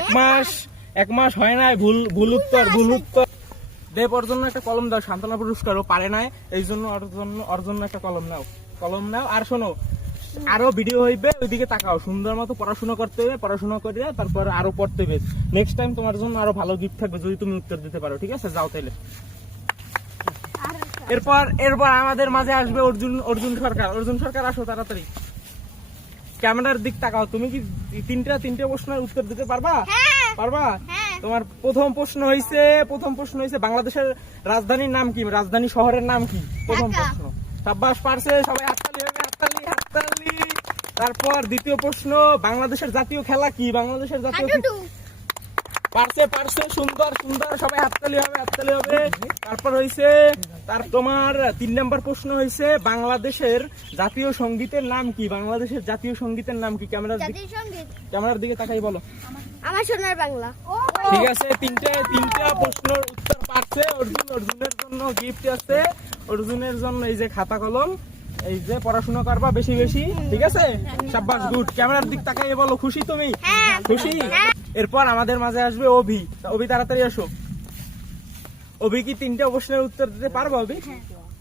এক মাস হয় নাই, ভুল উত্তর দেব। ওর জন্য একটা কলম দাও, সান্ত্বনা পুরস্কার। ও পারে নাই, এই জন্য ওর জন্য একটা কলম নাও। আর শোনো, আরো ভিডিও হইবে, ওইদিকে তাকাও। সুন্দর মতো পড়াশোনা করতে হবে, পড়াশোনা করে তারপর আরো পড়তে হবে। নেক্সট টাইম তোমার জন্য আরো ভালো গিফট থাকবে যদি তুমি উত্তর দিতে পারো। ঠিক আছে, যাও তাইলে। এরপর আমাদের মাঝে আসবে অর্জুন সরকার। আসো তাড়াতাড়ি, ক্যামেরার দিক তাকাও। তুমি কি তিনটা প্রশ্নের উত্তর দিতে পারবা? পারবা? তোমার প্রথম প্রশ্ন হইছে বাংলাদেশের রাজধানীর নাম কি? রাজধানী শহরের নাম কি? প্রথম প্রশ্ন। সাব্বাস, পারছে। সবাই হাততালি হবে, হাততালি। তারপর দ্বিতীয় প্রশ্ন, বাংলাদেশের জাতীয় খেলা কি? বাংলাদেশের জাতীয় পারছে। সুন্দর। সবাই হাততালি হবে। তারপর হইছে তোমার 3 নম্বর প্রশ্ন হইছে বাংলাদেশের জাতীয় সঙ্গীতের নাম কি? বাংলাদেশের জাতীয় সঙ্গীতের নাম কি? ক্যামেরার দিকে তাকাই বলো। আমার সোনার বাংলা। ঠিক আছে, তিনটা প্রশ্নের উত্তর পারছে অর্জুনের জন্য গিফট আছে। অর্জুনের জন্য এই যে খাতা কলম, এই যে পড়াশোনা করবা বেশি। ঠিক আছে, সাব্বাস, গুড। ক্যামেরার দিক তাকাই বলো, খুশি তুমি? খুশি? এরপর আমাদের মাঝে আসবে অভি। তাড়াতাড়ি আসো। অভি কি 3টা প্রশ্নের উত্তর দিতে পারবা? অভি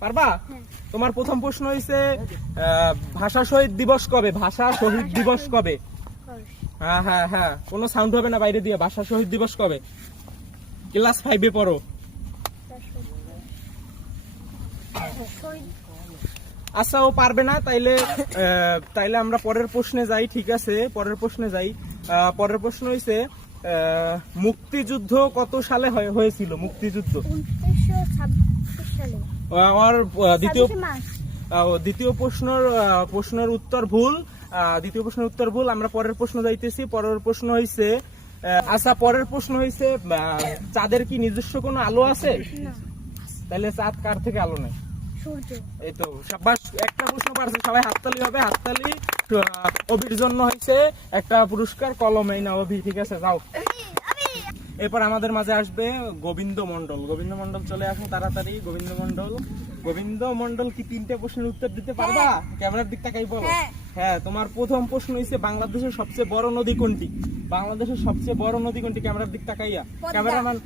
পারবা? তোমার প্রথম প্রশ্ন হইছে ভাষা শহীদ দিবস কবে? ভাষা শহীদ দিবস কবে? হ্যাঁ, কোনো সাউন্ড হবে না বাইরে দিয়ে। ভাষা শহীদ দিবস কবে? ক্লাস 5-এ পড়ো। আচ্ছা, ও পারবে না, তাইলে আমরা পরের প্রশ্নে যাই। ঠিক আছে, পরের প্রশ্নে যাই। পরের প্রশ্ন হইছে মুক্তিযুদ্ধ কত সালে হয়েছিল? মুক্তিযুদ্ধ 1926 সালে। আর দ্বিতীয় প্রশ্নের উত্তর ভুল। আমরা পরের প্রশ্ন যাইতেছি। পরের প্রশ্ন হইছে চাঁদের কি নিজস্ব কোনো আলো আছে? তাহলে চাঁদ কার থেকে আলো নেয়? সূর্য। এই তো, সাব্বাস। একটা প্রশ্ন পারছে, সবাই হাততালি হবে, হাততালি। অভির জন্য হইছে একটা পুরস্কার, কলম। এই না অভি, ঠিক আছে, যাও। এরপর আমাদের মাঝে আসবে গোবিন্দ মন্ডল। চলে আসুন তাড়াতাড়ি। গোবিন্দ মন্ডল কি 3টে প্রশ্নের উত্তর দিতে পারবা? ক্যামেরার দিক তাকাই বলো। হ্যাঁ, তোমার প্রথম প্রশ্ন হইছে বাংলাদেশের সবচেয়ে বড় নদী কোনটি? ক্যামেরার দিক তাকাইয়া। ক্যামেরাম্যান,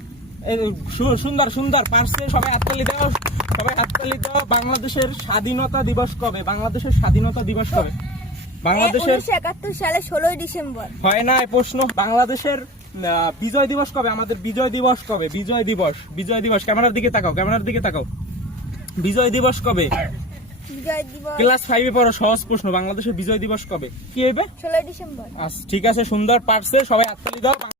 সুন্দর পারছে। সবাই হাততালি দাও। বাংলাদেশের স্বাধীনতা দিবস কবে? বাংলাদেশের 1971 সালে 16 ডিসেম্বর। হয় না প্রশ্ন। বাংলাদেশের বিজয় দিবস কবে? আমাদের বিজয় দিবস কবে? বিজয় দিবস। ক্যামেরার দিকে তাকাও। বিজয় দিবস কবে? ক্লাস 5-এ পড়ো, সহজ প্রশ্ন। বাংলাদেশের বিজয় দিবস কবে? কি হবে? 16 ডিসেম্বর। আচ্ছা, ঠিক আছে, সুন্দর পারছে। সবাই হাততালি দাও।